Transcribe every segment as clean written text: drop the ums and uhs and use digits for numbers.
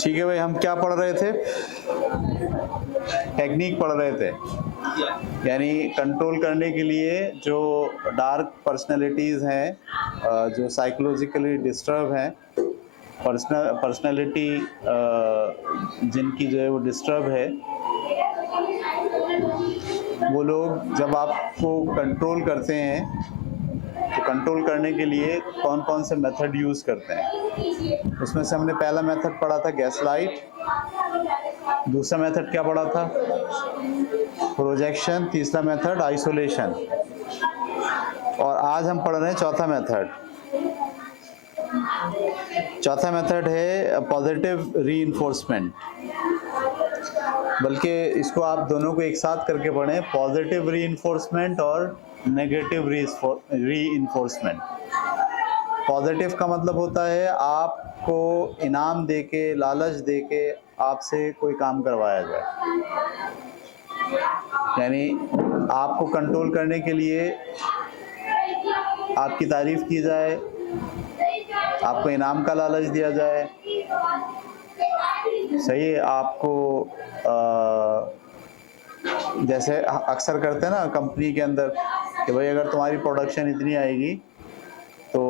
ठीक है भाई, हम क्या पढ़ रहे थे? टेक्निक पढ़ रहे थे, यानी कंट्रोल करने के लिए जो डार्क पर्सनैलिटीज़ हैं, जो साइकोलॉजिकली डिस्टर्ब हैं, पर्सनैलिटी जिनकी जो है वो डिस्टर्ब है, वो लोग जब आपको कंट्रोल करते हैं तो कंट्रोल करने के लिए कौन कौन से मेथड यूज़ करते हैं। उसमें से हमने पहला मेथड पढ़ा था गैसलाइट, दूसरा मेथड क्या पढ़ा था? प्रोजेक्शन, तीसरा मेथड आइसोलेशन, और आज हम पढ़ रहे हैं चौथा मेथड। चौथा मेथड है पॉजिटिव रीइंफोर्समेंट, बल्कि इसको आप दोनों को एक साथ करके पढ़ें, पॉजिटिव रीइंफोर्समेंट और नेगेटिव रीइंफोर्समेंट। पॉजिटिव का मतलब होता है आपको इनाम देके, लालच देके आपसे कोई काम करवाया जाए, यानी आपको कंट्रोल करने के लिए आपकी तारीफ की जाए, आपको इनाम का लालच दिया जाए। सही है। आपको जैसे अक्सर करते हैं ना कंपनी के अंदर कि भाई अगर तुम्हारी प्रोडक्शन इतनी आएगी तो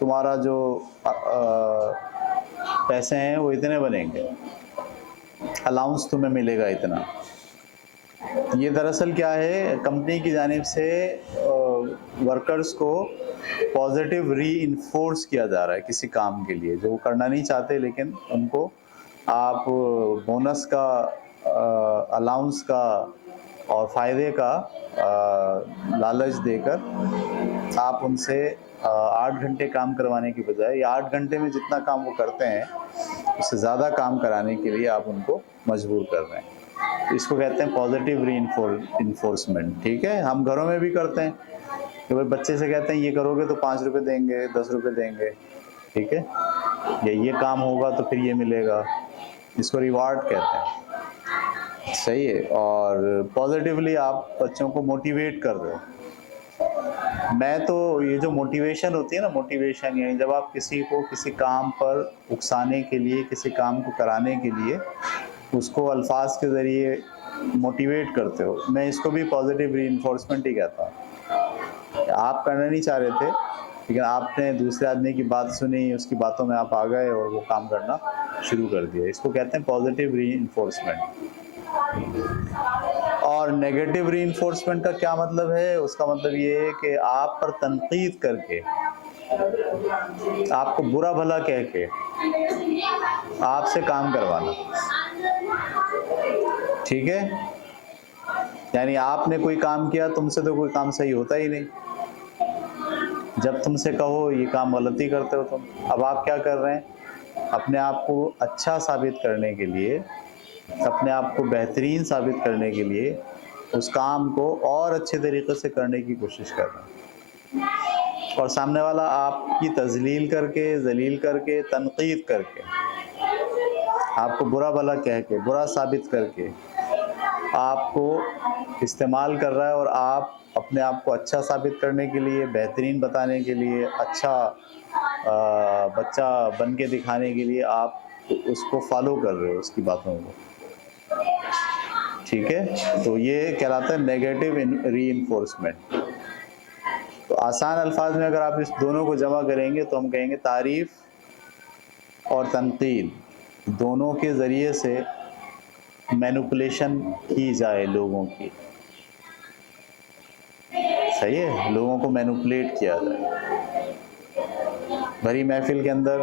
तुम्हारा जो पैसे हैं वो इतने बनेंगे, अलाउंस तुम्हें मिलेगा इतना। ये दरअसल क्या है, कंपनी की जानिब से वर्कर्स को पॉजिटिव रीइंफोर्स किया जा रहा है किसी काम के लिए जो वो करना नहीं चाहते, लेकिन उनको आप बोनस का, अलाउंस का और फ़ायदे का लालच देकर आप उनसे 8 घंटे काम करवाने की बजाय, या 8 घंटे में जितना काम वो करते हैं उससे ज़्यादा काम कराने के लिए आप उनको मजबूर कर रहे हैं। इसको कहते हैं पॉजिटिव रीइंफोर्समेंट। ठीक है, हम घरों में भी करते हैं कि भाई बच्चे से कहते हैं ये करोगे तो 5 रुपये देंगे, 10 रुपये देंगे, ठीक है, या ये काम होगा तो फिर ये मिलेगा, इसको रिवार्ड कहते हैं। सही है। और पॉजिटिवली आप बच्चों को मोटिवेट कर रहे हो। मैं तो ये जो मोटिवेशन होती है ना, मोटिवेशन यानी जब आप किसी को किसी काम पर उकसाने के लिए, किसी काम को कराने के लिए उसको अल्फाज के ज़रिए मोटिवेट करते हो, मैं इसको भी पॉजिटिव रीइंफोर्समेंट ही कहता हूँ। आप करना नहीं चाह रहे थे लेकिन आपने दूसरे आदमी की बात सुनी, उसकी बातों में आप आ गए और वो काम करना शुरू कर दिया, इसको कहते हैं पॉजिटिव रीइंफोर्समेंट। और नेगेटिव रीइंफोर्समेंट का क्या मतलब है? उसका मतलब ये है कि आप पर तनकीद करके, आपको बुरा भला कह के आपसे काम करवाना। ठीक है, यानी आपने कोई काम किया, तुमसे तो कोई काम सही होता ही नहीं, जब तुमसे कहो ये काम गलत ही करते हो तुम। अब आप क्या कर रहे हैं? अपने आप को अच्छा साबित करने के लिए, अपने आप को बेहतरीन साबित करने के लिए उस काम को और अच्छे तरीके से करने की कोशिश कर रहे हैं, और सामने वाला आपकी तजलील करके, जलील करके, तनकीद करके, आपको बुरा भला कह के, बुरा साबित करके आपको इस्तेमाल कर रहा है, और आप अपने आप को अच्छा साबित करने के लिए, बेहतरीन बताने के लिए, अच्छा बच्चा बन के दिखाने के लिए आप उसको फॉलो कर रहे हो, उसकी बातों को। ठीक है, तो ये कहलाता है नेगेटिव रीइंफोर्समेंट। तो आसान अल्फाज में अगर आप इस दोनों को जमा करेंगे तो हम कहेंगे तारीफ और तनकीद दोनों के ज़रिए से मैनिपुलेशन की जाए लोगों की। सही है, लोगों को मैनिपुलेट किया जाए। भरी महफिल के अंदर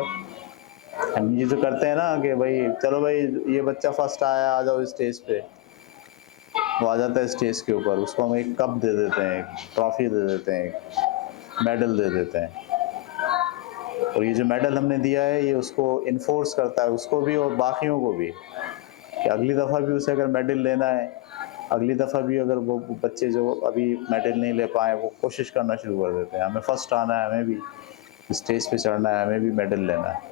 हम ये जो करते हैं ना कि भाई चलो भाई ये बच्चा फर्स्ट आया, आ जाओ स्टेज पे, वो आ जाता है स्टेज के ऊपर, उसको हम एक कप दे देते हैं, एक ट्रॉफी दे देते हैं, एक मेडल दे देते हैं, और ये जो मेडल हमने दिया है ये उसको इन्फोर्स करता है, उसको भी और बाकियों को भी, कि अगली दफ़ा भी उसे अगर मेडल लेना है, अगली दफ़ा भी अगर वो बच्चे जो अभी मेडल नहीं ले पाए वो कोशिश करना शुरू कर देते हैं, हमें फ़र्स्ट आना है, हमें भी स्टेज पे चढ़ना है, हमें भी मेडल लेना है।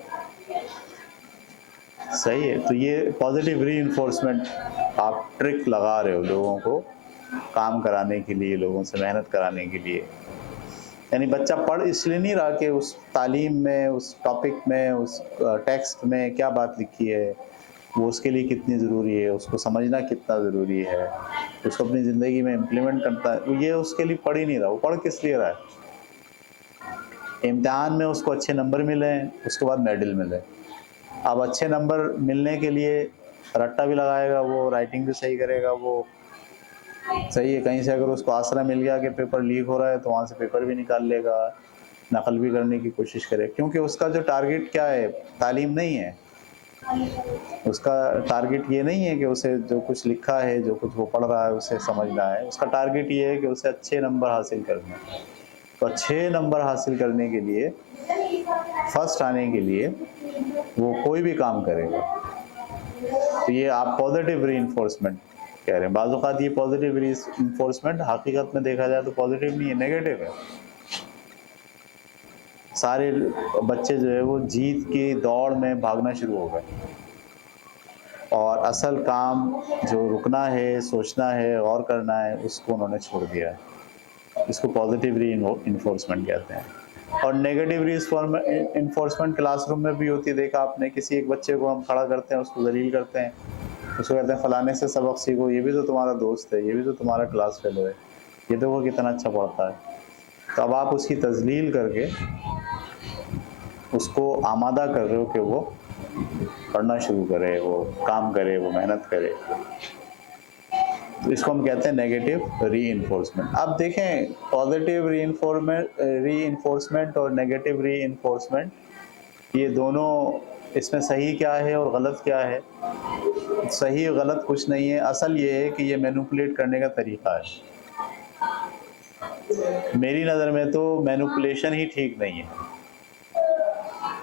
सही है, तो ये पॉजिटिव रीइंफोर्समेंट आप ट्रिक लगा रहे हो लोगों को काम कराने के लिए, लोगों से मेहनत कराने के लिए। यानी बच्चा पढ़ इसलिए नहीं रहा कि उस तालीम में, उस टॉपिक में, उस टेक्स्ट में क्या बात लिखी है, वो उसके लिए कितनी ज़रूरी है, उसको समझना कितना ज़रूरी है, उसको अपनी ज़िंदगी में इम्प्लीमेंट करता है, ये उसके लिए पढ़ ही नहीं रहा। वो पढ़ किस लिए रहा है? इम्तिहान में उसको अच्छे नंबर मिले, उसके बाद मेडल मिले। अब अच्छे नंबर मिलने के लिए रट्टा भी लगाएगा वो, राइटिंग भी सही करेगा वो, सही है। कहीं से अगर उसको आसरा मिल गया कि पेपर लीक हो रहा है तो वहाँ से पेपर भी निकाल लेगा, नकल भी करने की कोशिश करे, क्योंकि उसका जो टारगेट क्या है, तालीम नहीं है। उसका टारगेट ये नहीं है कि उसे जो कुछ लिखा है, जो कुछ वो पढ़ रहा है उसे समझना है। उसका टारगेट ये है कि उसे अच्छे नंबर हासिल करने हैं। तो अच्छे नंबर हासिल करने के लिए, फर्स्ट आने के लिए वो कोई भी काम करेगा। तो ये आप पॉजिटिव रीइंफोर्समेंट कह रहे हैं। बाज़ औक़ात ये पॉजिटिव रीइंफोर्समेंट हकीकत में देखा जाए तो पॉजिटिव नहीं है, नेगेटिव है। सारे बच्चे जो है वो जीत की दौड़ में भागना शुरू हो गए और असल काम जो रुकना है, सोचना है, गौर करना है, उसको उन्होंने छोड़ दिया है। इसको पॉजिटिव रीइंफोर्समेंट कहते हैं। और नेगेटिव रीइंफोर्समेंट क्लासरूम में भी होती है। देखा आपने, किसी एक बच्चे को हम खड़ा करते हैं, उसको ज़लील करते हैं, उसको कहते हैं फलाने से सबक सीखो, ये भी तो तुम्हारा दोस्त है, ये भी तो तुम्हारा क्लास फेलो है, ये देखो कितना अच्छा पढ़ता है। तो अब आप उसकी तज़लील करके उसको आमादा कर रहे हो कि वो पढ़ना शुरू करे, वो काम करे, वो मेहनत करे। तो इसको हम कहते हैं नेगेटिव रीइंफोर्समेंट। अब देखें, पॉजिटिव रीइंफोर्समेंट और नेगेटिव रीइंफोर्समेंट, ये दोनों, इसमें सही क्या है और गलत क्या है? सही गलत कुछ नहीं है, असल ये है कि ये मैनिपुलेट करने का तरीका है। मेरी नज़र में तो मैनिपुलेशन ही ठीक नहीं है।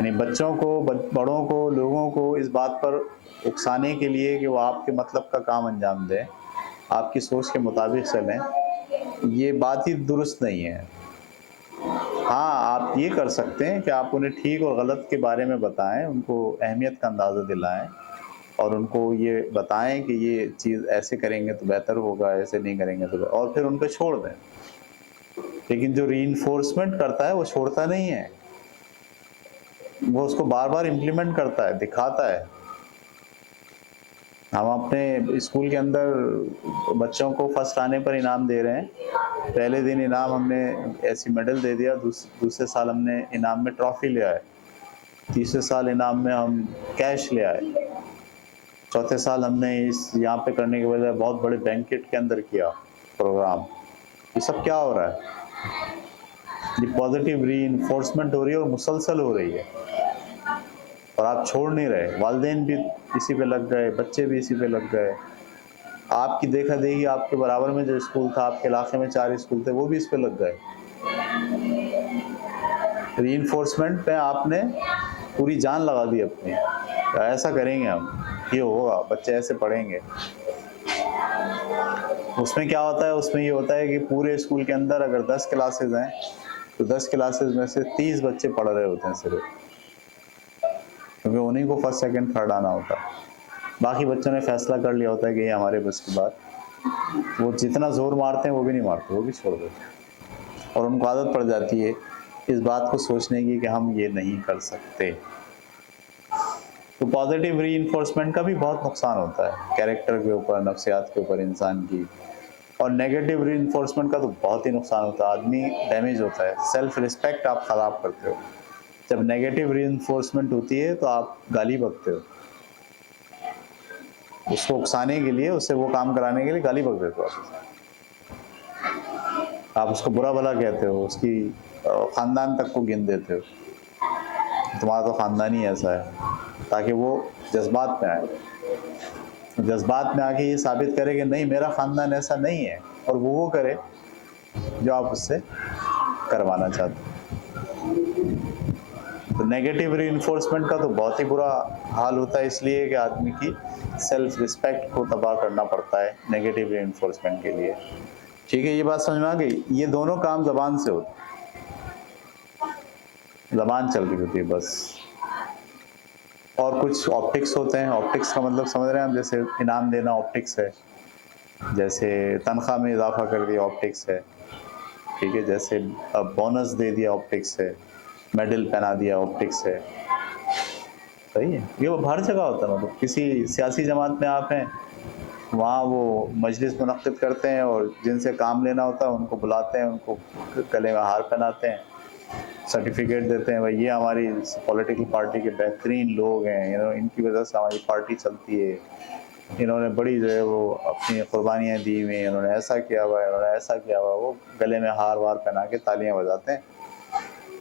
यानी बच्चों को, बड़ों को, लोगों को इस बात पर उकसाने के लिए कि वो आपके मतलब का काम अंजाम दें, आपकी सोच के मुताबिक चलें, ये बात ही दुरुस्त नहीं है। हाँ, आप ये कर सकते हैं कि आप उन्हें ठीक और गलत के बारे में बताएं, उनको अहमियत का अंदाज़ा दिलाएं और उनको ये बताएं कि ये चीज़ ऐसे करेंगे तो बेहतर होगा, ऐसे नहीं करेंगे तो, और फिर उनको छोड़ दें। लेकिन जो रीइंफोर्समेंट करता है वो छोड़ता नहीं है, वो उसको बार बार इम्प्लीमेंट करता है, दिखाता है। हम अपने स्कूल के अंदर बच्चों को फर्स्ट आने पर इनाम दे रहे हैं। पहले दिन इनाम हमने ऐसी मेडल दे दिया, दूसरे साल हमने इनाम में ट्रॉफी ले आए, तीसरे साल इनाम में हम कैश ले आए, चौथे साल हमने इस यहाँ पे करने के बजाय बहुत बड़े बैंकेट के अंदर किया प्रोग्राम। ये सब क्या हो रहा है? ये पॉजिटिव रीइंफोर्समेंट हो रही है और मुसलसल हो रही है और आप छोड़ नहीं रहे। वालिदैन भी इसी पे लग गए, बच्चे भी इसी पे लग गए। आपकी देखा देखी आपके बराबर में जो स्कूल था, आपके इलाके में 4 स्कूल थे, वो भी इस पे लग गए। रीइंफोर्समेंट पे आपने पूरी जान लगा दी अपनी, ऐसा करेंगे हम, ये होगा, बच्चे ऐसे पढ़ेंगे। उसमें क्या होता है? उसमें ये होता है कि पूरे स्कूल के अंदर अगर 10 क्लासेज हैं तो 10 क्लासेज में से 30 बच्चे पढ़ रहे होते हैं सिर्फ, क्योंकि उन्हीं को फर्स्ट सेकंड थर्ड आना होता है। बाकी बच्चों ने फैसला कर लिया होता है कि ये हमारे बस की बात, वो जितना ज़ोर मारते हैं वो भी नहीं मारते, वो भी छोड़ देते हैं। और उनको आदत पड़ जाती है इस बात को सोचने की कि हम ये नहीं कर सकते। तो पॉजिटिव रीइंफोर्समेंट का भी बहुत नुकसान होता है कैरेक्टर के ऊपर, नफ्सियात के ऊपर इंसान की। और नेगेटिव रीइंफोर्समेंट का तो बहुत ही नुकसान होता है, आदमी डैमेज होता है, सेल्फ रिस्पेक्ट आप ख़राब करते हो। जब नेगेटिव रीइंफोर्समेंट होती है तो आप गाली बकते हो, उसको उकसाने के लिए, उससे वो काम कराने के लिए गाली बक देते हो आप उसको बुरा भला कहते हो, उसकी ख़ानदान तक को गिन देते हो, तुम्हारा तो ख़ानदान ही ऐसा है, ताकि वो जज्बात में आए, जज्बात में आके ये साबित करे कि नहीं मेरा ख़ानदान ऐसा नहीं है, और वो करे जो आप उससे करवाना चाहते हो। तो नेगेटिव रीइंफोर्समेंट का तो बहुत ही बुरा हाल होता है, इसलिए कि आदमी की सेल्फ रिस्पेक्ट को तबाह करना पड़ता है नेगेटिव रीइंफोर्समेंट के लिए। ठीक है, ये बात समझ में आ गई? ये दोनों काम ज़बान से होते, ज़बान चल रही होती है बस। और कुछ ऑप्टिक्स होते हैं। ऑप्टिक्स का मतलब समझ रहे हैं आप? जैसे इनाम देना ऑप्टिक्स है, जैसे तनख्वाह में इजाफा कर दिया ऑप्टिक्स है, ठीक है, जैसे अब बोनस दे दिया ऑप्टिक्स से, मेडल पहना दिया ऑप्टिक्स से, सही है। ये वो हर जगह होता है, मतलब किसी सियासी जमात में आप हैं, वहाँ वो मजलिस मुनक्किद करते हैं और जिनसे काम लेना होता है उनको बुलाते हैं, उनको गले में हार पहनाते हैं, सर्टिफिकेट देते हैं, भाई ये हमारी पॉलिटिकल पार्टी के बेहतरीन लोग हैं, इनकी वजह से हमारी पार्टी चलती है, इन्होंने बड़ी जो है वो अपनी कुर्बानियाँ दी हुई हैं, इन्होंने ऐसा किया हुआ है, इन्होंने ऐसा किया हुआ, वो गले में हार वार पहना के तालियां बजाते हैं।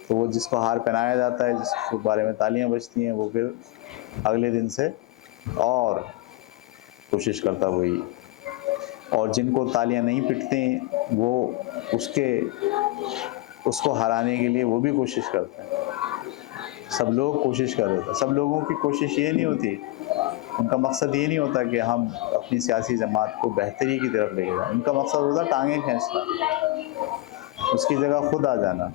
तो वो जिसको हार पहनाया जाता है, जिसके बारे में तालियां बजती हैं, वो फिर अगले दिन से और कोशिश करता वही, और जिनको तालियां नहीं पिटती वो उसको हराने के लिए वो भी कोशिश करते हैं। सब लोग कोशिश कर रहे थे, सब लोगों की कोशिश ये नहीं होती, उनका मकसद ये नहीं होता कि हम अपनी सियासी जमात को बेहतरी की तरफ ले जाएं, उनका मकसद होता टांगें खींचना, उसकी जगह खुद आ जाना।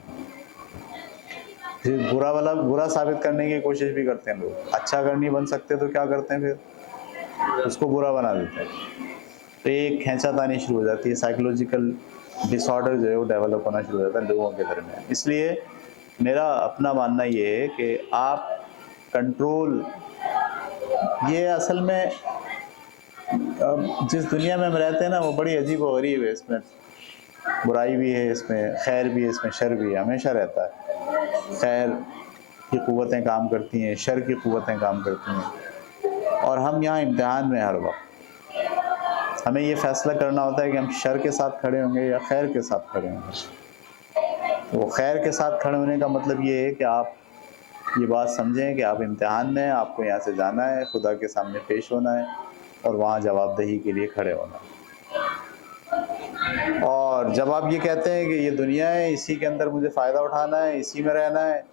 फिर बुरा वाला बुरा साबित करने की कोशिश भी करते हैं लोग, अच्छा अगर नहीं बन सकते तो क्या करते हैं, फिर उसको बुरा बना देते हैं। तो एक खींचातानी शुरू हो जाती है, साइकोलॉजिकल डिसऑर्डर जो है वो डेवलप होना शुरू हो जाता है लोगों के दरमियान। इसलिए मेरा अपना मानना ये है कि आप कंट्रोल, ये असल में जिस दुनिया में हम रहते हैं ना वो बड़ी अजीब व गरीब है, इसमें बुराई भी है, इसमें खैर भी है, इसमें शर भी है, हमेशा रहता है। खैर की क़ुव्वतें काम करती हैं, शर की क़ुव्वतें काम करती हैं, और हम यहाँ इम्तिहान में हर वक्त हमें ये फ़ैसला करना होता है कि हम शर के साथ खड़े होंगे या खैर के साथ खड़े होंगे। वो खैर के साथ खड़े होने का मतलब ये है कि आप ये बात समझें कि आप इम्तिहान में हैं, आपको यहाँ से जाना है, खुदा के सामने पेश होना है और वहाँ जवाबदेही के लिए खड़े होना है। और जब आप ये कहते हैं कि ये दुनिया है, इसी के अंदर मुझे फ़ायदा उठाना है, इसी में रहना है,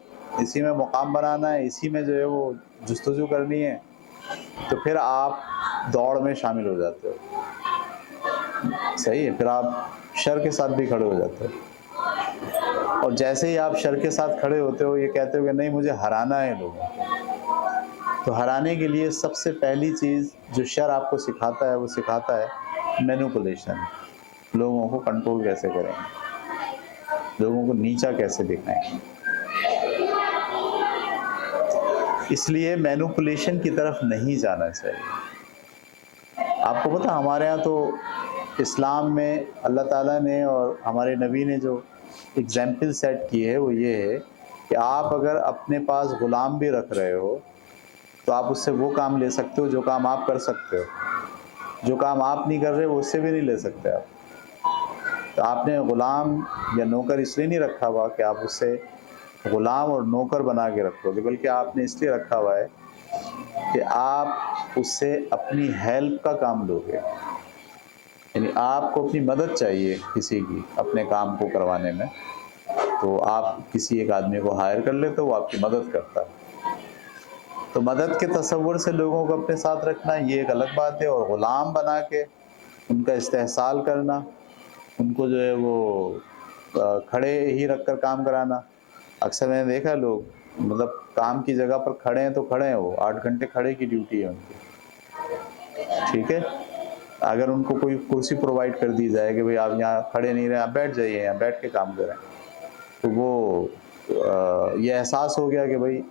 इसी में मुकाम बनाना है, इसी में जो है वो जुस्तजू करनी है, तो फिर आप दौड़ में शामिल हो जाते हो, सही है। फिर आप शर के साथ भी खड़े हो जाते हो, और जैसे ही आप शर के साथ खड़े होते हो, ये कहते हो कि नहीं मुझे हराना है लोगों को, तो हराने के लिए सबसे पहली चीज़ जो शर आपको सिखाता है वो सिखाता है मैनिपुलेशन। लोगों को कंट्रोल कैसे करेंगे, लोगों को नीचा कैसे दिखाएंगे। इसलिए मैनिपुलेशन की तरफ नहीं जाना चाहिए। आपको पता हमारे यहाँ तो इस्लाम में अल्लाह ताला ने और हमारे नबी ने जो एग्जाम्पल सेट की है वो ये है कि आप अगर अपने पास ग़ुलाम भी रख रहे हो तो आप उससे वो काम ले सकते हो जो काम आप कर सकते हो, जो काम आप नहीं कर रहे वो उससे भी नहीं ले सकते आप। तो आपने ग़ुलाम या नौकर इसलिए नहीं रखा हुआ कि आप उससे ग़ुलाम और नौकर बना के रखोगे, बल्कि आपने इसलिए रखा हुआ है कि आप उससे अपनी हेल्प का काम लोगे, यानी आपको अपनी मदद चाहिए किसी की अपने काम को करवाने में, तो आप किसी एक आदमी को हायर कर लेते हो, वो आपकी मदद करता है। तो मदद के तसव्वुर से लोगों को अपने साथ रखना ये एक अलग बात है, और ग़ुलाम बना के उनका इस्तेहसाल करना, उनको जो है वो खड़े ही रख कर काम कराना। अक्सर मैंने देखा लोग मतलब काम की जगह पर खड़े हैं तो खड़े हैं, वो 8 घंटे खड़े की ड्यूटी है उनकी, ठीक है। अगर उनको कोई कुर्सी प्रोवाइड कर दी जाए कि भाई आप यहाँ खड़े नहीं रहे, आप बैठ जाइए, यहाँ बैठ के काम करें, तो वो ये एहसास हो गया कि भाई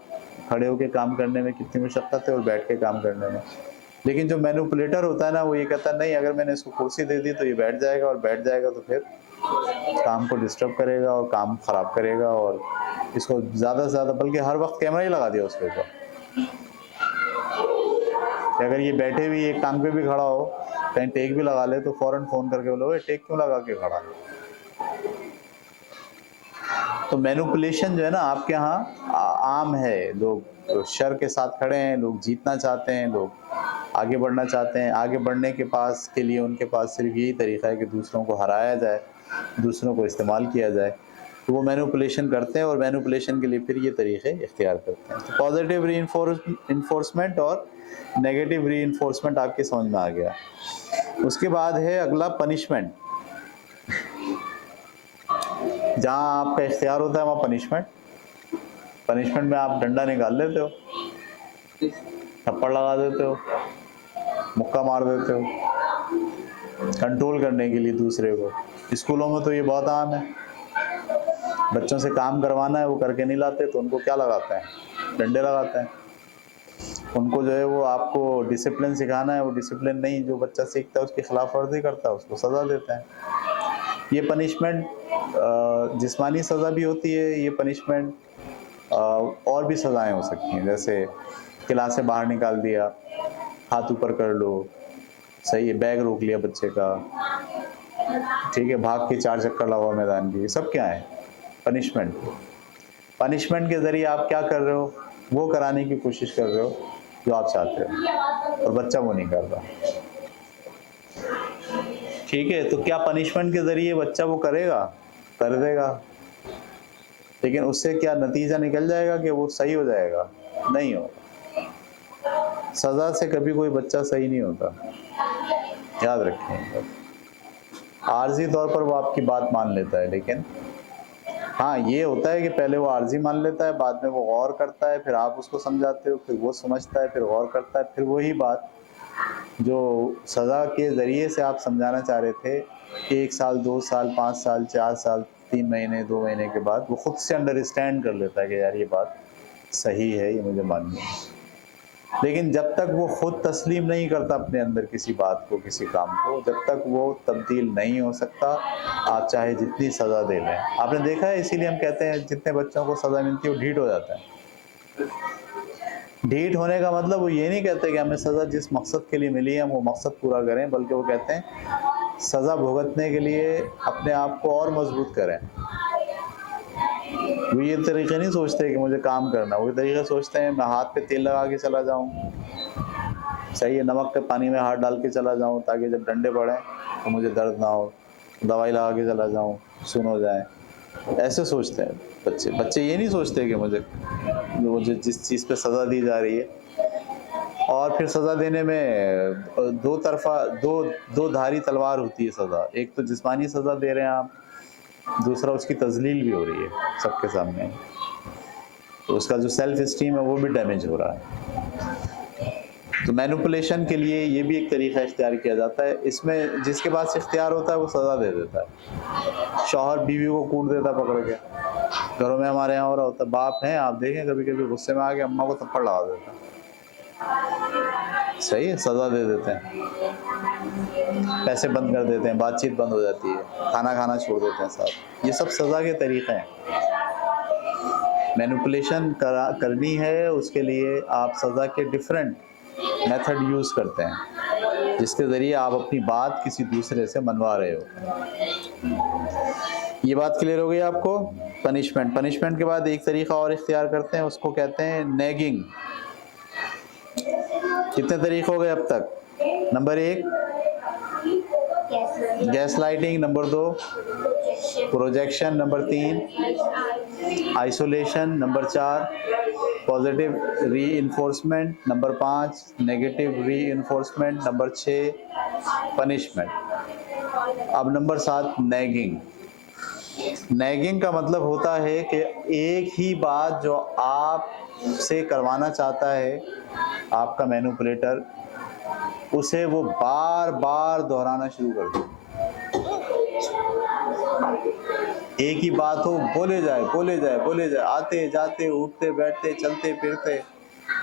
खड़े होके काम करने में कितनी मशक्क़त है और बैठ के काम करने में। लेकिन जो मैनिपुलेटर होता है ना वो ये कहता है नहीं अगर मैंने इसको कुर्सी दे दी तो ये बैठ जाएगा, और बैठ जाएगा तो फिर काम को डिस्टर्ब करेगा और काम ख़राब करेगा, और इसको ज़्यादा से ज़्यादा बल्कि हर वक्त कैमरा ही लगा दिया उसके ऊपर, अगर ये बैठे हुए एक टांग पे भी खड़ा हो कहीं टेक भी लगा ले तो फ़ौरन फ़ोन करके बोलो टेक क्यों लगा के खड़ा। तो मैनिपुलेशन जो है ना आपके यहाँ आम है, लोग शर के साथ खड़े हैं, लोग जीतना चाहते हैं, लोग आगे बढ़ना चाहते हैं, आगे बढ़ने के पास के लिए उनके पास सिर्फ यही तरीका है कि दूसरों को हराया जाए, दूसरों को इस्तेमाल किया जाए, तो वो मैनिपुलेशन करते हैं और मैनिपुलेशन के लिए फिर ये तरीक़े इख्तियार करते हैं। तो पॉजिटिव रीइंफोर्समेंट और नेगेटिव रीइंफोर्समेंट आपके समझ में आ गया। उसके बाद है अगला पनिशमेंट, जहाँ आपका इख्तियार होता है वहाँ पनिशमेंट में आप डंडा निकाल लेते हो, थप्पड़ लगा देते हो, मुक्का मार देते हो कंट्रोल करने के लिए दूसरे को। स्कूलों में तो ये बहुत आम है, बच्चों से काम करवाना है, वो करके नहीं लाते तो उनको क्या लगाते हैं? डंडे लगाते हैं। उनको जो है वो आपको डिसिप्लिन सिखाना है, वो डिसिप्लिन नहीं, जो बच्चा सीखता है उसकी खिलाफ वर्जी करता है उसको सज़ा देते हैं। ये पनिशमेंट जिस्मानी सज़ा भी होती है, ये पनिशमेंट और भी सज़ाएं हो सकती हैं, जैसे क्लास से बाहर निकाल दिया, हाथ ऊपर कर लो, सही है, बैग रोक लिया बच्चे का, ठीक है, भाग के 4 चक्कर लगाओ मैदान की, ये सब क्या है? पनिशमेंट। पनिशमेंट के ज़रिए आप क्या कर रहे हो? वो कराने की कोशिश कर रहे हो जो आप चाहते हो, और बच्चा वो नहीं कर रहा। ठीक है, तो क्या पनिशमेंट के ज़रिए बच्चा वो करेगा? कर देगा, लेकिन उससे क्या नतीजा निकल जाएगा कि वो सही हो जाएगा? नहीं होगा। सज़ा से कभी कोई बच्चा सही नहीं होता, याद रखें। आर्जी तौर पर वो आपकी बात मान लेता है, लेकिन हाँ, ये होता है कि पहले वो आर्जी मान लेता है, बाद में वो गौर करता है, फिर आप उसको समझाते हो, फिर वो समझता है, फिर गौर करता है, फिर वही बात जो सज़ा के ज़रिए से आप समझाना चाह रहे थे, 1 साल, 2 साल, 5 साल, 4 साल, 3 महीने, 2 महीने के बाद वो खुद से अंडरस्टैंड कर लेता है कि यार ये बात सही है, ये मुझे माननी है। लेकिन जब तक वो खुद तस्लीम नहीं करता अपने अंदर किसी बात को, किसी काम को, जब तक वो तब्दील नहीं हो सकता, आप चाहे जितनी सज़ा दे लें। आपने देखा है, इसीलिए हम कहते हैं जितने बच्चों को सज़ा मिलती है वो ढीठ हो जाता है। ढीठ होने का मतलब वो ये नहीं कहते कि हमें सज़ा जिस मकसद के लिए मिली है हम वो मकसद पूरा करें, बल्कि वो कहते हैं सज़ा भुगतने के लिए अपने आप को और मजबूत करें। वो ये तरीके नहीं सोचते कि मुझे काम करना, वो तरीका सोचते हैं मैं हाथ पे तेल लगा के चला जाऊं, सही है, नमक के पानी में हाथ डाल के चला जाऊं ताकि जब डंडे पड़े तो मुझे दर्द ना हो, दवाई लगा के चला जाऊं, सुन हो जाए। ऐसे सोचते हैं बच्चे। बच्चे ये नहीं सोचते कि मुझे जिस चीज़ पे सज़ा दी जा रही है, और फिर सज़ा देने में दो धारी तलवार होती है सज़ा। एक तो जिस्मानी सज़ा दे रहे हैं आप, दूसरा उसकी तज़लील भी हो रही है सबके सामने, तो उसका जो सेल्फ इस्टीम है वो भी डैमेज हो रहा है। तो मैनिपुलेशन के लिए ये भी एक तरीका इख्तियार किया जाता है। इसमें जिसके पास इख्तियार होता है वो सज़ा दे देता है। शौहर बीवी को कूट देता है पकड़ के, घरों में हमारे यहाँ हो रहा होता है। बाप हैं, आप देखें कभी कभी गुस्से में आके अम्मा को थप्पड़ लगा देता है, सही है, सज़ा दे देते हैं, पैसे बंद कर देते हैं, बातचीत बंद हो जाती है, खाना खाना छोड़ देते हैं साहब। ये सब सज़ा के तरीक़े हैं। मैनिपुलेशन करनी है, उसके लिए आप सज़ा के डिफरेंट मेथड यूज़ करते हैं, जिसके ज़रिए आप अपनी बात किसी दूसरे से मनवा रहे हो। ये बात क्लियर हो गई आपको? पनिशमेंट के बाद एक तरीका और इख्तियार करते हैं, उसको कहते हैं नेगिंग। कितने तरीके हो गए अब तक? Number 1 gaslighting, number 2 projection, number 3 isolation, number 4 positive reinforcement, number 5 negative reinforcement, number 6 punishment. अब नंबर 7 नैगिंग। नैगिंग का मतलब होता है कि एक ही बात जो आप से करवाना चाहता है आपका मैनिपुलेटर, उसे वो बार बार दोहराना शुरू कर दे। एक ही बात हो, बोले जाए बोले जाए बोले जाए, आते जाते उठते बैठते चलते फिरते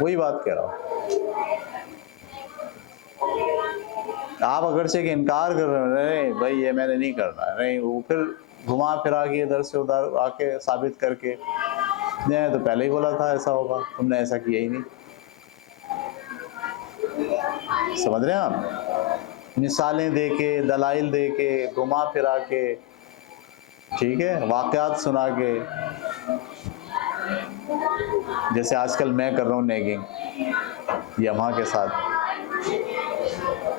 वही बात कह रहा हूँ। आप अगर से इनकार कर रहे हैं, भाई ये मैंने नहीं करना है, नहीं, वो फिर घुमा फिरा के इधर से उधर आके साबित करके, नहीं तो पहले ही बोला था ऐसा होगा, तुमने ऐसा किया ही नहीं। समझ रहे हैं आप? मिसालें दे के, दलाइल दे के, घुमा फिरा के, ठीक है, वाकयात सुना के, जैसे आजकल मैं कर रहा हूँ नेगिंग यमा के साथ।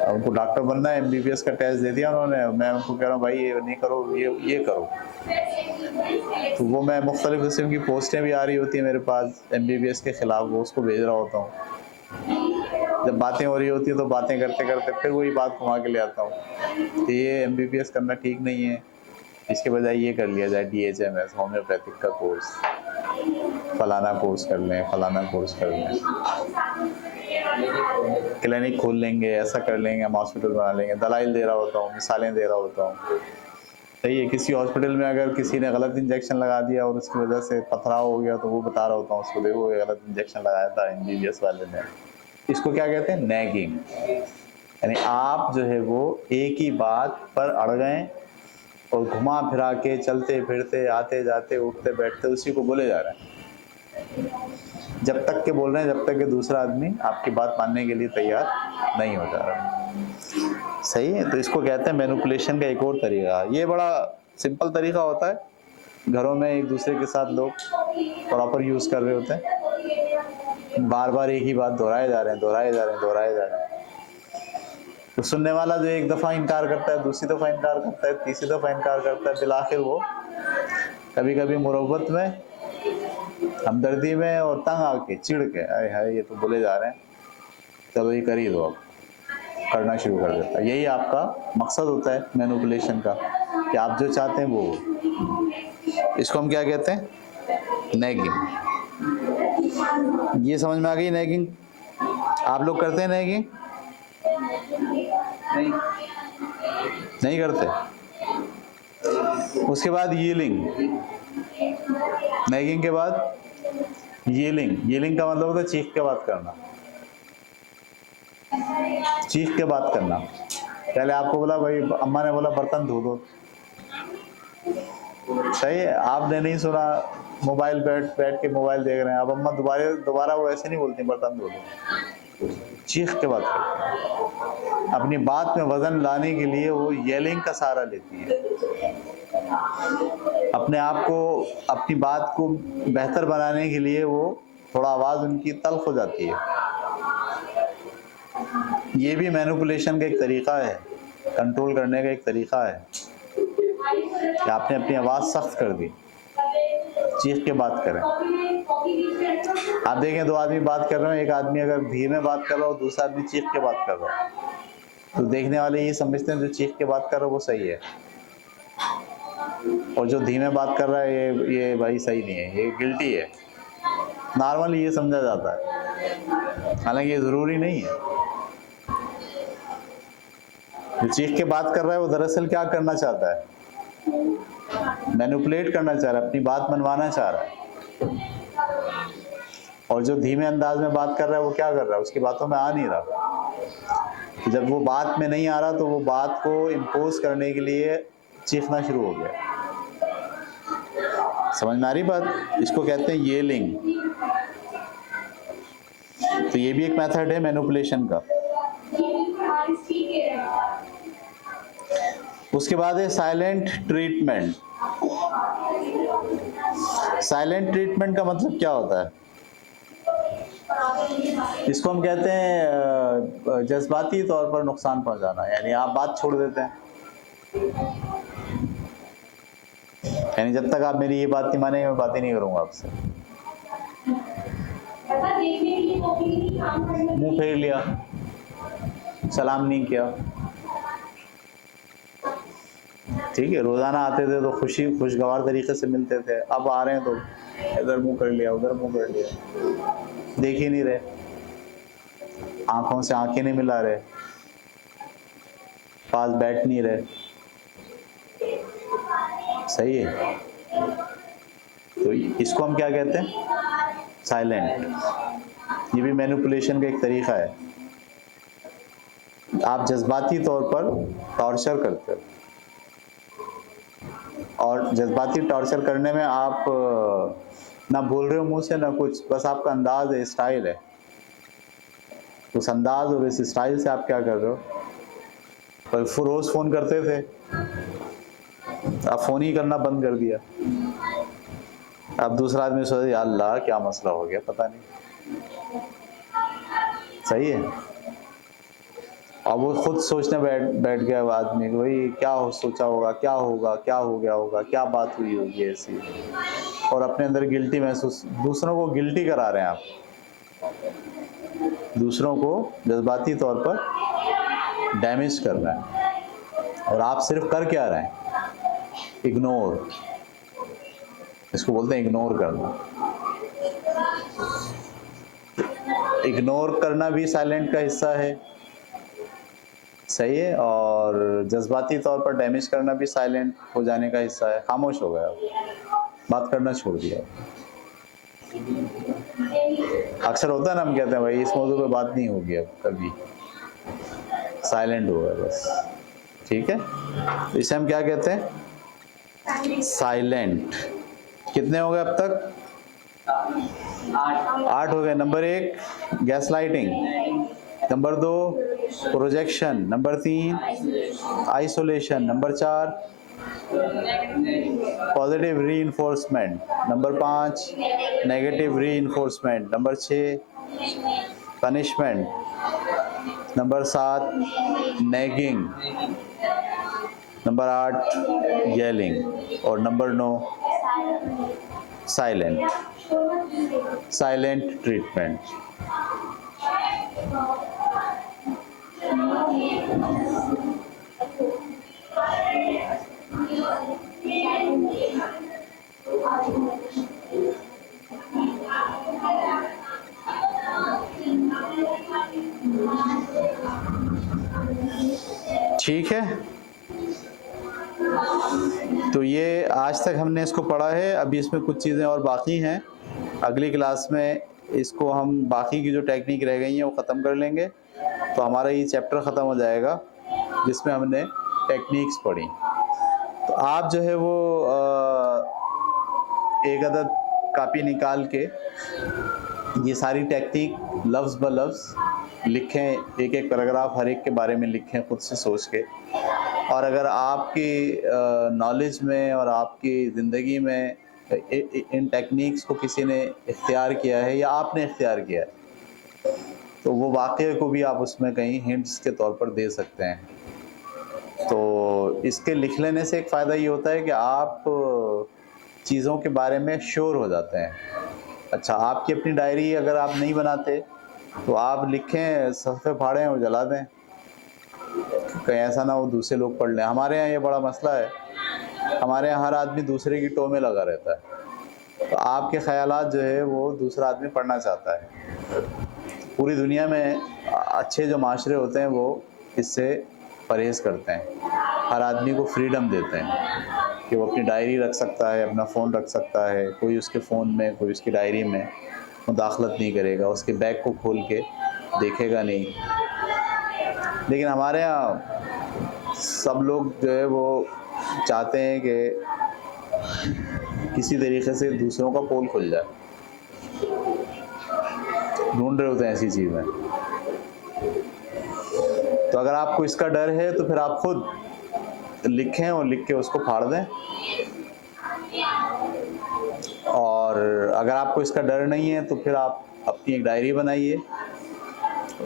उनको डॉक्टर बनना है, MBBS का टेस्ट दे दिया उन्होंने, मैं उनको कह रहा हूँ भाई ये नहीं करो, ये करो। तो वो मैं मुख्तलिफ किस्म की पोस्टें भी आ रही होती हैं मेरे पास MBBS के ख़िलाफ़, वो उसको भेज रहा होता हूँ। जब बातें हो रही होती है तो बातें करते करते फिर वही बात घुमा के ले आता हूँ कि ये MBBS करना ठीक नहीं है, इसके बजाय ये कर लिया जाए, DHMS होम्योपैथिक का कोर्स, फलाना कोर्स कर लें, फलाना कोर्स कर लें, क्लिनिक खोल लेंगे, ऐसा कर लेंगे, हम हॉस्पिटल बना लेंगे। दलाइल दे रहा होता हूँ, मिसालें दे रहा होता हूँ। सही है। किसी हॉस्पिटल में अगर किसी ने गलत इंजेक्शन लगा दिया और उसकी वजह से पथराव हो गया तो वो बता रहा होता हूँ उसको, देखो ये गलत इंजेक्शन लगाया था एमबीबीएस वाले ने। इसको क्या कहते हैं? नैगिंग। यानी आप जो है वो एक ही बात पर अड़ गए और घुमा फिरा के चलते फिरते आते जाते उठते बैठते उसी को बोले जा रहे हैं, जब तक के बोल रहे हैं जब तक कि दूसरा आदमी आपकी बात मानने के लिए तैयार नहीं हो जा रहा। सही है। तो इसको कहते हैं मैनिपुलेशन का एक और तरीका। ये बड़ा सिंपल तरीका होता है, घरों में एक दूसरे के साथ लोग प्रॉपर यूज कर रहे होते हैं, बार बार एक ही बात दोहराए जा रहे हैं दोहराए जा रहे हैं दोहराए जा रहे हैं। तो सुनने वाला जो एक दफा इनकार करता है, दूसरी दफा इनकार करता है, तीसरी दफा इनकार करता है, फिर आखिर वो कभी कभी मुरब्बत में, हमदर्दी में और तंग आके चिढ़ के, अरे हाय ये तो बोले जा रहे हैं, चलो ये कर ही दो, अब करना शुरू कर देता है। यही आपका मकसद होता है मैनिपुलेशन का, कि आप जो चाहते हैं वो। इसको हम क्या कहते हैं? नैगिंग। ये समझ में आ गई नैगिंग? आप लोग करते हैं नैगिंग? नहीं। नहीं करते। उसके बाद यीलिंग। नैगिंग के बाद यीलिंग। यीलिंग का मतलब होता है चीख के बात करना। चीख के बात करना। पहले आपको बोला भाई, अम्मा ने बोला बर्तन धो दो, सही है, आपने नहीं सुना, मोबाइल बैठ के मोबाइल देख रहे हैं। अब अम्मा दोबारा वो ऐसे नहीं बोलती बर्तन धो दो, चीख के बात करती है। अपनी बात में वजन लाने के लिए वो येलिंग का सहारा लेती है। अपने आप को, अपनी बात को बेहतर बनाने के लिए वो थोड़ा आवाज उनकी तल्ख हो जाती है। ये भी मैनिपुलेशन का एक तरीका है, कंट्रोल करने का एक तरीका है कि आपने अपनी आवाज सख्त कर दी, चीख के बात करें। आप देखें, दो आदमी बात कर रहे हैं, एक आदमी अगर धीमे बात कर रहा हो, दूसरा आदमी चीख के बात कर रहा हो, तो देखने वाले ये समझते हैं जो चीख के बात कर रहा है वो सही है, और जो धीमे बात कर रहा है ये भाई सही नहीं है, ये गिल्टी है। नॉर्मली ये समझा जाता है, हालांकि ये जरूरी नहीं है। जो चीख के बात कर रहा है वो दरअसल क्या करना चाहता है? मैनिपुलेट करना चाह रहा है, अपनी बात मनवाना चाह रहा है। और जो धीमे अंदाज में बात कर रहा है वो क्या कर रहा है? उसकी बातों में आ नहीं रहा। तो जब वो बात में नहीं आ रहा तो वो बात को इम्पोज करने के लिए चीखना शुरू हो गया। समझ में आ रही बात? इसको कहते हैं येलिंग। तो ये भी एक मेथड है मैनिपुलेशन का। उसके बाद है साइलेंट ट्रीटमेंट। साइलेंट ट्रीटमेंट का मतलब क्या होता है? इसको हम कहते हैं जज्बाती तौर पर नुकसान पहुंचाना, यानी आप बात छोड़ देते हैं। यानी जब तक आप मेरी ये बात नहीं मानेंगे मैं बात ही नहीं करूंगा आपसे। मुंह फेर लिया, सलाम नहीं किया। ठीक है, रोजाना आते थे तो खुशगवार तरीके से मिलते थे, अब आ रहे हैं तो इधर मुंह कर लिया उधर मुंह कर लिया, देख ही नहीं रहे, आंखों से आंखें नहीं मिला रहे, पास बैठ नहीं रहे। सही है। तो इसको हम क्या कहते हैं? साइलेंट। ये भी मैनिपुलेशन का एक तरीका है। आप जज्बाती तौर पर टॉर्चर करते हो, और जज्बाती टॉर्चर करने में आप ना बोल रहे हो मुंह से ना कुछ, बस आपका अंदाज है, स्टाइल है। उस अंदाज और इस स्टाइल से आप क्या कर रहे हो? पर रोज फोन करते थे, आप फोन ही करना बंद कर दिया। अब दूसरा आदमी सोचे या अल्लाह क्या मसला हो गया पता नहीं। सही है। अब वो खुद सोचने बैठ गया आदमी, भाई क्या सोचा होगा, क्या होगा, क्या हो गया होगा, क्या बात हुई होगी ऐसी, और अपने अंदर गिल्टी महसूस, दूसरों को गिल्टी करा रहे हैं आप, दूसरों को जज्बाती तौर पर डैमेज कर रहे हैं, और आप सिर्फ कर क्या रहे हैं? इग्नोर। इसको बोलते हैं इग्नोर करना। इग्नोर करना भी साइलेंट का हिस्सा है, सही है। और जज्बाती तौर पर डैमेज करना भी साइलेंट हो जाने का हिस्सा है। खामोश हो गया, बात करना छोड़ दिया। अक्सर होता है ना, हम कहते हैं भाई इस मौजूद पे बात नहीं होगी अब कभी, साइलेंट हो गया बस। ठीक है, तो इसे हम क्या कहते हैं? साइलेंट। कितने हो गए अब तक? 8 हो गए। Number 1 gaslighting, number 2 projection, number 3 isolation, number 4 positive reinforcement, number 5 negative reinforcement, number 6 punishment, number 7 nagging, number 8 yelling, और नंबर 9 साइलेंट। Silent treatment. ठीक है, तो ये आज तक हमने इसको पढ़ा है। अभी इसमें कुछ चीज़ें और बाकी हैं। अगली क्लास में इसको हम बाकी की जो टेक्निक रह गई हैं वो ख़त्म कर लेंगे, तो हमारा ये चैप्टर ख़त्म हो जाएगा जिसमें हमने टेक्निक्स पढ़ी। तो आप जो है वो एक अदद कापी निकाल के ये सारी टेक्निक लफ्ज़ ब लफ्ज़ लिखें, एक एक पैराग्राफ हर एक के बारे में लिखें खुद से सोच के। और अगर आपकी नॉलेज में और आपकी ज़िंदगी में इन टेक्निक्स को किसी ने इख्तियार किया है या आपने इख्तियार किया है, तो वो वाक़ये को भी आप उसमें कहीं हिंट्स के तौर पर दे सकते हैं। तो इसके लिख लेने से एक फ़ायदा ये होता है कि आप चीज़ों के बारे में श्योर हो जाते हैं। अच्छा, आपकी अपनी डायरी अगर आप नहीं बनाते तो आप लिखें, सफ़े फाड़ें और जला दें, कहीं ऐसा ना हो दूसरे लोग पढ़ लें। हमारे यहाँ ये बड़ा मसला है, हमारे यहाँ हर आदमी दूसरे की टो में लगा रहता है, तो आपके ख़यालात जो है वो दूसरा आदमी पढ़ना चाहता है। पूरी दुनिया में अच्छे जो माशरे होते हैं वो इससे परहेज़ करते हैं, हर आदमी को फ्रीडम देते हैं कि वो अपनी डायरी रख सकता है, अपना फ़ोन रख सकता है, कोई उसके फ़ोन में, कोई उसकी डायरी में मुदाखलत नहीं करेगा, उसके बैग को खोल के देखेगा नहीं। लेकिन हमारे यहाँ सब लोग जो है वो चाहते हैं कि किसी तरीके से दूसरों का पोल खुल जाए, ढूंढ रहे होते हैं ऐसी चीज़ें। तो अगर आपको इसका डर है तो फिर आप खुद लिखें और लिख के उसको फाड़ दें। और अगर आपको इसका डर नहीं है तो फिर आप अपनी एक डायरी बनाइए,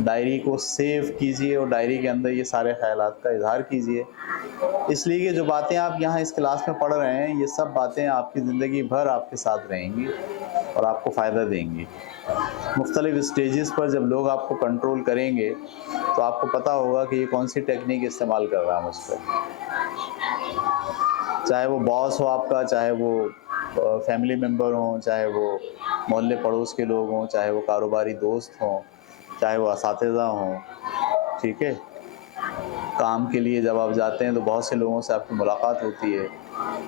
डायरी को सेव कीजिए और डायरी के अंदर ये सारे ख़यालात का इज़हार कीजिए। इसलिए कि जो बातें आप यहाँ इस क्लास में पढ़ रहे हैं, ये सब बातें आपकी ज़िंदगी भर आपके साथ रहेंगी और आपको फ़ायदा देंगी। मुख्तलिफ़ स्टेजेस पर जब लोग आपको कंट्रोल करेंगे तो आपको पता होगा कि ये कौन सी टेक्निक इस्तेमाल कर रहा है मुझ पर। चाहे वो बॉस हो आपका, चाहे वो फैमिली मेम्बर हों, चाहे वो मोहल्ले पड़ोस के लोग हों, चाहे वो कारोबारी दोस्त हों, चाहे वो असातिज़ा हों। ठीक है, काम के लिए जब आप जाते हैं तो बहुत से लोगों से आपकी मुलाकात होती है,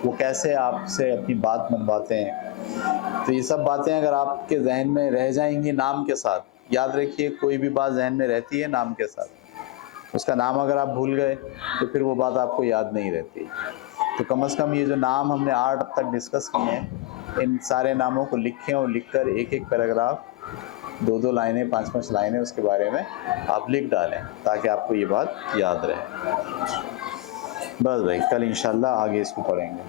वो कैसे आपसे अपनी बात मनवाते हैं। तो ये सब बातें अगर आपके जहन में रह जाएंगी नाम के साथ, याद रखिए कोई भी बात जहन में रहती है नाम के साथ, उसका नाम अगर आप भूल गए तो फिर वो बात आपको याद नहीं रहती। तो कम से कम ये जो नाम हमने 8 अब तक डिस्कस किए हैं, इन सारे नामों को लिखें और लिखकर एक एक पैराग्राफ, 2-2 लाइनें, 5-5 लाइनें उसके बारे में आप लिख डालें ताकि आपको ये बात याद रहे। बस भाई, कल इंशाल्लाह आगे इसको पढ़ेंगे।